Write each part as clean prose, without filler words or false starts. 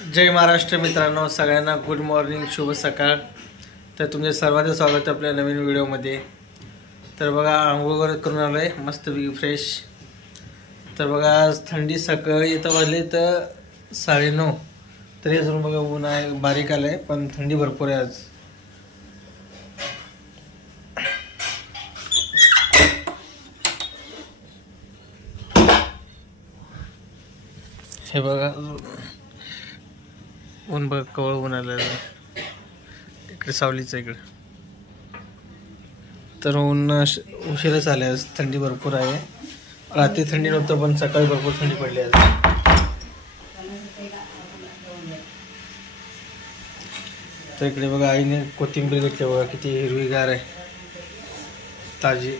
जय महाराष्ट्र मित्रांनो, सगळ्यांना good morning, शुभ सकाळ। तर तुमचे सर्वांचं स्वागत आहे आपल्या नवीन व्हिडिओमध्ये। तर बघा, आंघोळ वगैरे करून आलोय मस्तपैकी फ्रेश। तर बघा, आज थंडी सकाळी येतं वाजले तर 9:30, तरी अजून बघा ऊन आहे, बारीक आलंय, पण थंडी भरपूर आहे आज। हे बघा, ऊन बघ, कवळ ऊन आलेलं आहे इकडे, सावलीचं इकडे। तर ऊन उशिराच आले, आज थंडी भरपूर आहे। रात्री थंडी नव्हतं, पण सकाळी भरपूर थंडी पडली आज। तर इकडे बघा, आईने कोथिंबीर घेतली बघा, किती हिरवीगार आहे, ताजी।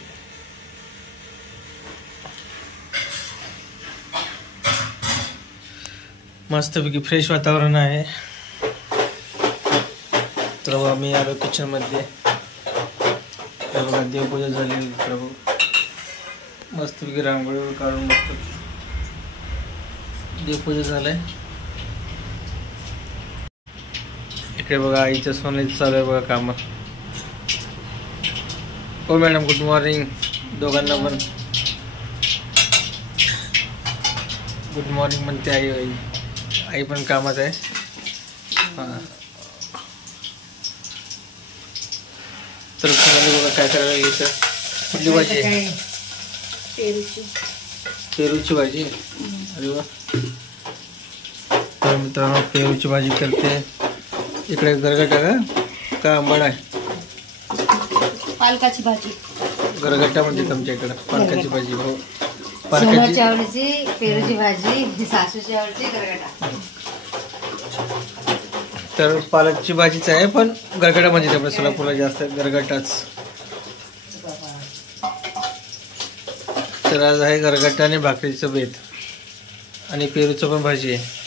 मस्तपैकी फ्रेश वातावरण आहे। तर आम्ही आलो किचन मध्ये। तर बघा, देवपूजा झाली, मस्तपैकी रांगोळी काढून मस्त देवपूजा झालंय। इकडे बघा, आईच्या सोन्याचं चालू आहे बघा काम। हो मॅडम, गुड मॉर्निंग दोघांना पण। गुड मॉर्निंग म्हणते आई। आई पण कामात आहे। तर बघा काय करायला गेलं, कुठली भाजी आहे? पेरूची भाजी। अरे वा। तर मित्रांनो, पेरूची भाजी करते। इकडे गरगटा का आंबट आहे? पालकाची भाजी, गरगटा म्हणते आमच्या इकडे, पालकाची भाजी। हो, पालकाची आवडीची पेरूची भाजी, सासूची आवडीची गरगटा। तर पालकची भाजीच आहे, पण गरगटा म्हणजे आपल्या सोलापूरला जास्त गरगटाच। तर आज आहे गरगटा आणि भाकरीचं बेत, आणि पेरूचं पण भाजी आहे।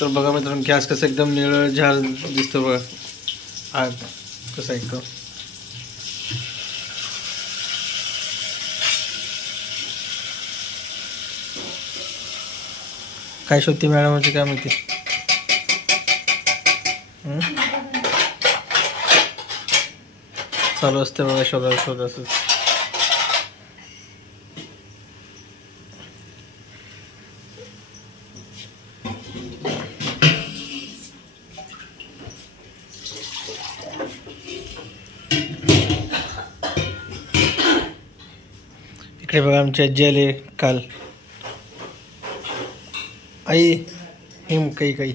तर बघा मित्रांनो, गॅस कसं एकदम निळं झार दिसतो बघा, आग कसं एकदम। काय शोधते मॅडम, म्हणजे काय म्हणते? चालू असते बघा, शोध असं। इकडे बघा, आमची आजी आली काल। आई हिम काही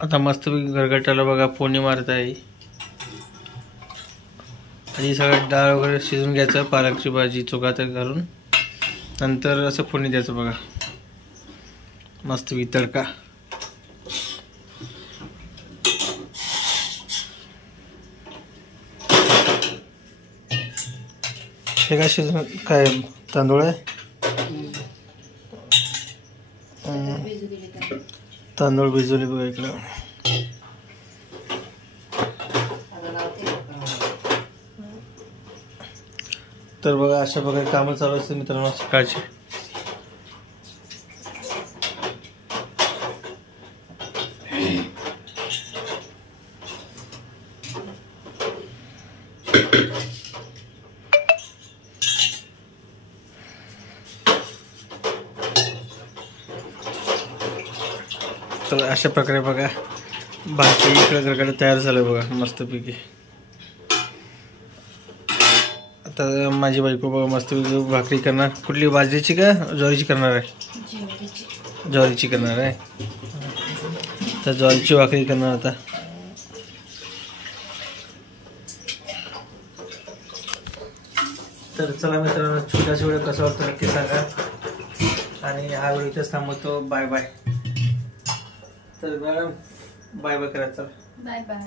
आता मस्तपैकी गरगटाला बघा फोडणी मारत आहे। आधी सगळं डाळ वगैरे शिजून घ्यायचं, पालकची भाजी चुकात घालून, नंतर असं फोडणी द्यायचं बघा, मस्तपैकी तडका। हे काय शिजून, काय तांदूळ आहे? तांदूळ भिजवले बघा इकडं। तर बघा, अशा प्रकारे कामं चालू असतात मित्रांनो सकाळची। तर अशा प्रकारे बघा, भाजी इकडे गरगटा तयार झालं बघा मस्तपैकी। आता माझी बायको बघा मस्तपैकी भाकरी करणार। कुठली, बाजरीची का ज्वारीची करणार आहे? ज्वारीची करणार आहे। तर ज्वारीची भाकरी करणार आता। तर चला मित्रांनो, छोटासा व्हिडिओ कसा वाटतो नक्की सांगा, आणि हा व्हिडिओ इथेच थांबवतो। Bye bye. तर मॅडम बाय बाय करा, चला बाय बाय।